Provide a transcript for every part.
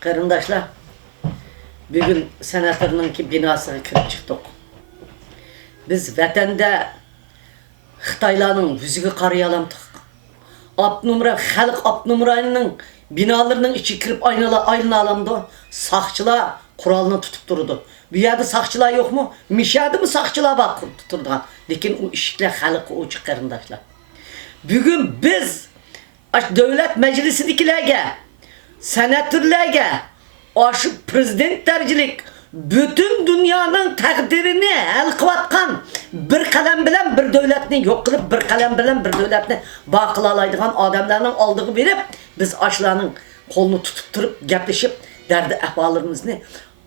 Karındaşlar, bugün senatörününki binasına kirip çıktık. Biz vatanda Xitaylarning yüzüge qarayalamdik. Abnumra, xalq Abnumra'nın binalarının içi kirip aynı alamdı. Saqçılar kuralını tutup durdu. Bu yerde saqçılar yok mu? Mişadı mı saqçılar bak tuturdu. Lekin o işikler xalq o karındaşlar. Bugün biz devlet meclisindekilerge, senatörlerge, aşı prezidentlercilik, bütün dünyanın takdirini el kıvatkan bir kalem bilen bir devletini yok kılıp bir kalem bilen bir devletini bakılalaydıgan adamlarının aldığı verip biz aşılarının kolunu tutup durup gepleşip derdi ahvallarımızını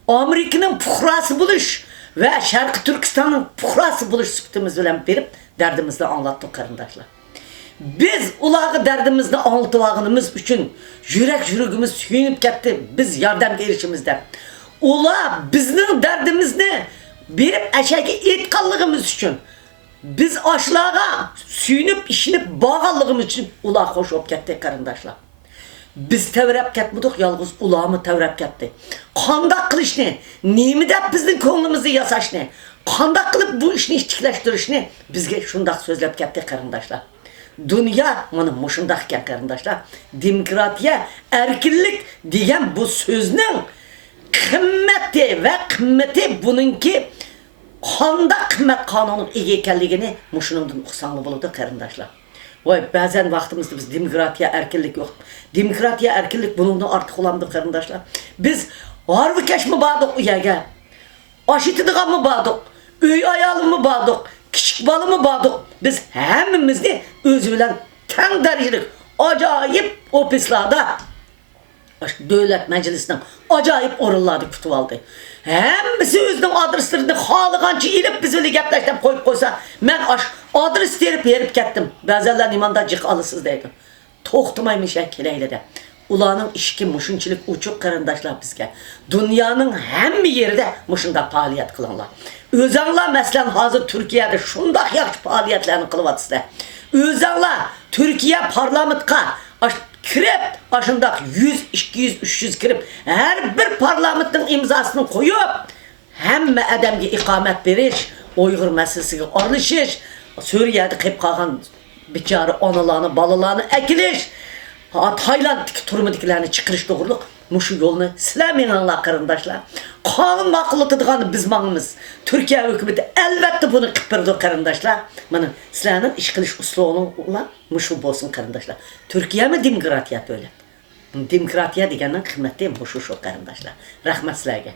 Amerika'nın puhrası buluş ve Şarkı Türkistan'ın puhrası buluş süktümüz bilen verip derdimizi anlattık karındaşlar. Biz ulağı derdimizde anlatıvağınımız için yüreğimiz süyünüp gitti biz yardım erişimizde. Ula bizning derdimizni berip aşağı etkanlığımız için biz aşılağa süyünüp işinip bağallığımız için ula hoş olup gitti karındaşlar. Biz tevrep ketmedik, yalnız ulağımı tevrep ketti. Kandak kılıç ne? Neymi de bizden konuğumuzu yasaş ne? Kandak kılıp bu işini işçikleştiriş ne? Bizge şundak sözlep ketti karındaşlar. Dünya mana muşundaqken karındaşlar. Demokratiya, erkinlik degan bu sözning kımmeti bununki qanday qimmat qonunun ega ekanligini mushundan uqsanlar bo'ladi karındaşlar. Vay bazen vaktimizde biz demokratiya, erkinlik yok. Demokratiya, erkinlik bunundan artık olamdı karındaşlar. Biz harbi keş mi bağdık uyaga? Aşitidiğen mi bağdık? Öy ayalı mı bağdık? Küçük balı mı bağdık? Biz hemimizni özü bilen ten dericilik acayip opislarda devlet meclisinden acayip orullardı kutup aldı. Hemmisi özünün adreslerini halıqançı ilip biz öyle gepleşten koyup koysa ben adres verip verip kettim. Bəzənlər imanda cıq alısız deydim. Toxtumaymış keleylədə. Ulanın işki muşunçilik uçuq karındaşlar bizge. Dünyanın hem bir yerde muşunda faaliyet kılanlar. Özanlar məsələn hazır Türkiye'de şundaq yaxşı faaliyetlerini kılıvat sizde. Özanlar Türkiye parlamentka kirip başında 100, 200, 300 kirip her bir parlamentin imzasını koyup hemme adamga ikamet veriş, Uyghur meselesiga aralışış, Suriye'de kayıp kalan biçare analarını, balalarını ekiliş, Tayland'daki turumdakilerini çıkırış doğruluk, muşu yolunu silemeyin Allah karındaşlar. Kanun makulatıdığını biz manımız. Türkiye hükümeti elbette bunu kıpırdı karındaşlar. Bana silenin iş kılış usluğunu olan muşu bolsun karındaşlar. Türkiye mi demokratiya böyle? Demokratiya degenden kıymetli muşu şu karındaşlar. Rahmet silerge.